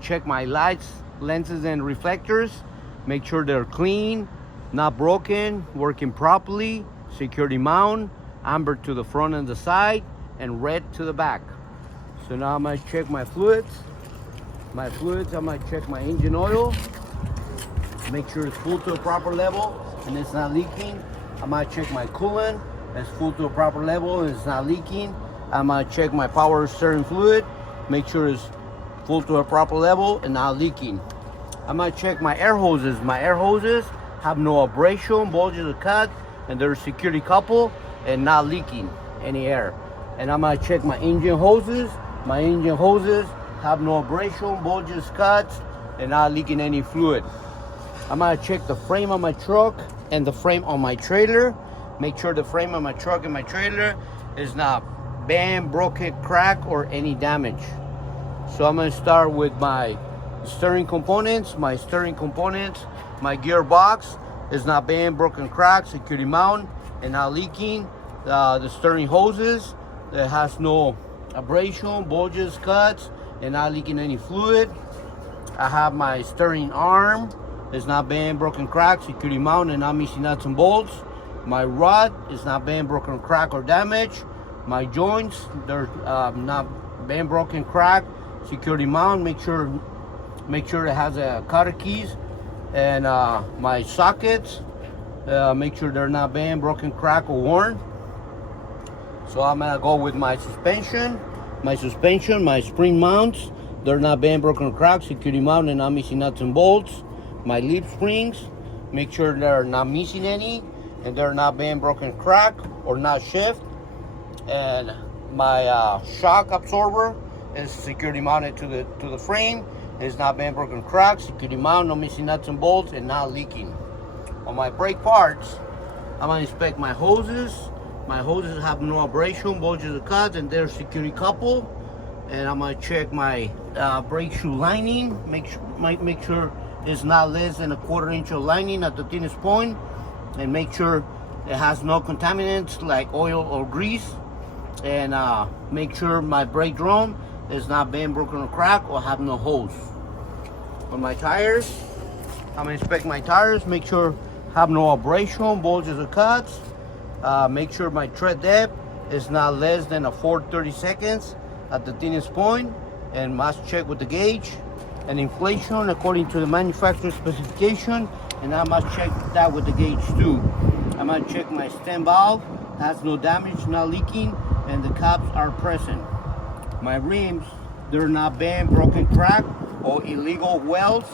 Check my lights, lenses, and reflectors. Make sure they're clean, not broken, working properly. Security mount, amber to the front and the side, and red to the back. So now I'm gonna check my fluids. I'm gonna check my engine oil. Make sure it's full to a proper level and it's not leaking. I'm gonna check my coolant. It's full to a proper level and it's not leaking. I'm gonna check my power steering fluid. Make sure it's full to a proper level and not leaking. I'm gonna check my air hoses. My air hoses have no abrasion, bulges or cut, and they're security coupled and not leaking any air. And I'm gonna check my engine hoses. My engine hoses have no abrasion, bulges, cuts, and not leaking any fluid. I'm gonna check the frame of my truck and the frame on my trailer. Make sure the frame of my truck and my trailer is not bent, broken, cracked, or any damage. So I'm gonna start with my steering components. My gearbox is not bent, broken, cracked, security mount, and not leaking. The steering hoses that has no abrasion, bulges, cuts, and not leaking any fluid. I have my steering arm. It's not bent, broken, cracked, security mount, and not missing nuts and bolts. My rod is not bent, broken, cracked, or damaged. My joints, they're not bent, broken, cracked, security mount. Make sure it has a cutter keys. And my sockets, make sure they're not bent, broken, cracked, or worn. So I'm gonna go with my suspension. My spring mounts, they're not bent, broken, cracked, security mount, and not missing nuts and bolts. My leaf springs, make sure they're not missing any, and they're not bent, broken, cracked, or not shift. And my shock absorber is security mounted to the frame. It's not bent, broken, cracked, security mount, no missing nuts and bolts, and not leaking. On my brake parts, I'm gonna inspect my hoses. My hoses have no abrasion, bulges, or cuts, and they're security coupled. And I'm gonna check my brake shoe lining. Make sure it's not less than a 1/4 inch of lining at the thinnest point, and make sure it has no contaminants like oil or grease. And make sure my brake drum is not bent, broken, or cracked, or have no holes. On my tires, I'm gonna inspect my tires. Make sure have no abrasion, bulges, or cuts. Make sure my tread depth is not less than a 4/32 at the thinnest point, and must check with the gauge. And inflation according to the manufacturer specification, and I must check that with the gauge too. I'm gonna check my stem valve, has no damage, not leaking, and the caps are present. My rims, they're not bent, broken, cracked, or illegal welds.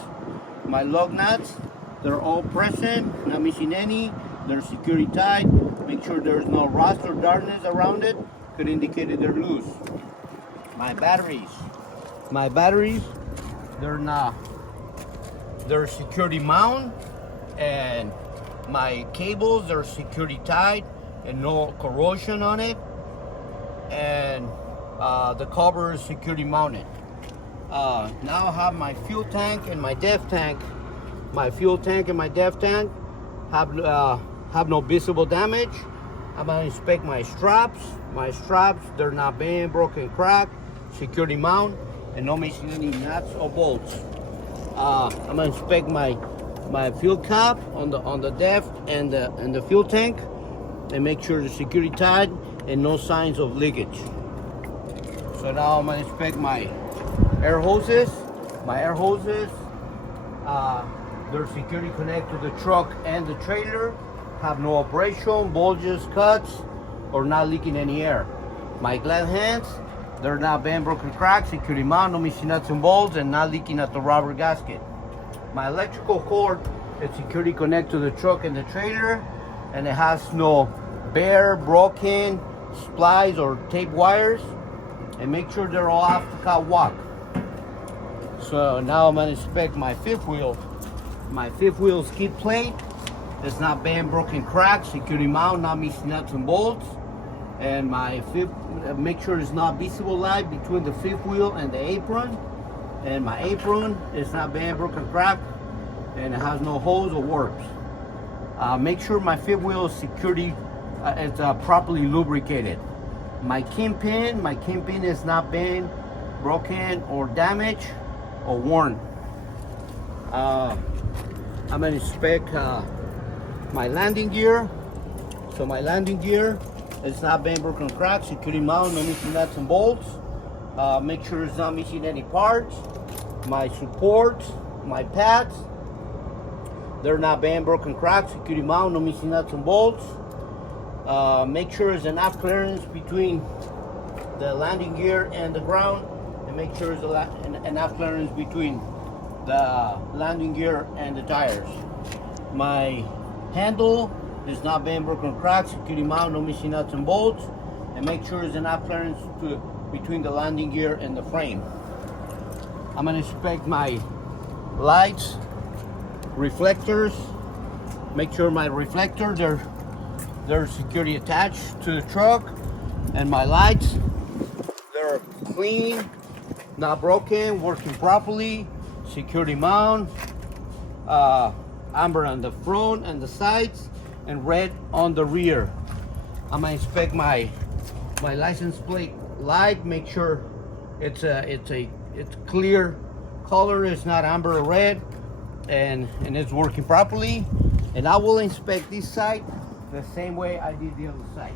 My lug nuts, they're all present, not missing any. They're security tight. Make sure there's no rust or darkness around it, could indicate that they're loose. My batteries, they're security mount, and my cables are security tight and no corrosion on it, and the cover is security mounted. Now I have my fuel tank and my def tank. My fuel tank and my def tank have no visible damage. I'm gonna inspect my straps. My straps, they're not bent, broken, cracked, security mount, and no missing any nuts or bolts. I'm gonna inspect my fuel cap on the def and the fuel tank, and make sure the security tight and no signs of leakage. So now I'm gonna inspect my air hoses. My air hoses, they're security connected to the truck and the trailer, have no abrasion, bulges, cuts, or not leaking any air. My glad hands, they're not bent, broken, cracked, security mount, no missing nuts and bolts, and not leaking at the rubber gasket. My electrical cord is security connected to the truck and the trailer, and it has no bare, broken, splice, or tape wires, and make sure they're all off the catwalk. So now I'm gonna inspect my fifth wheel. My fifth wheel skid plate is not bent, broken, cracked, security mount, not missing nuts and bolts. And my fifth, make sure there's not visible light between the fifth wheel and the apron. And my apron is not bent, broken, cracked, and it has no holes or warps. Make sure my fifth wheel security is properly lubricated. My kingpin is not bent, broken, or damaged. or worn. I'm gonna inspect my landing gear. So my landing gear, it's not bent, broken, cracked, security mount, no missing nuts and bolts. Make sure it's not missing any parts. My supports, my pads, they're not bent, broken, cracked, security mount, no missing nuts and bolts. Make sure there's enough clearance between the landing gear and the ground, and make sure there's enough clearance between the landing gear and the tires. My handle is not bent, broken, cracked, security mount, no missing nuts and bolts, and make sure there's enough clearance between the landing gear and the frame. I'm gonna inspect my lights, reflectors. Make sure my reflectors they're securely attached to the truck, and my lights, they're clean, not broken, working properly, security mount, amber on the front and the sides, and red on the rear. I'm gonna inspect my license plate light, make sure it's clear color, it's not amber or red, and it's working properly. And I will inspect this side the same way I did the other side.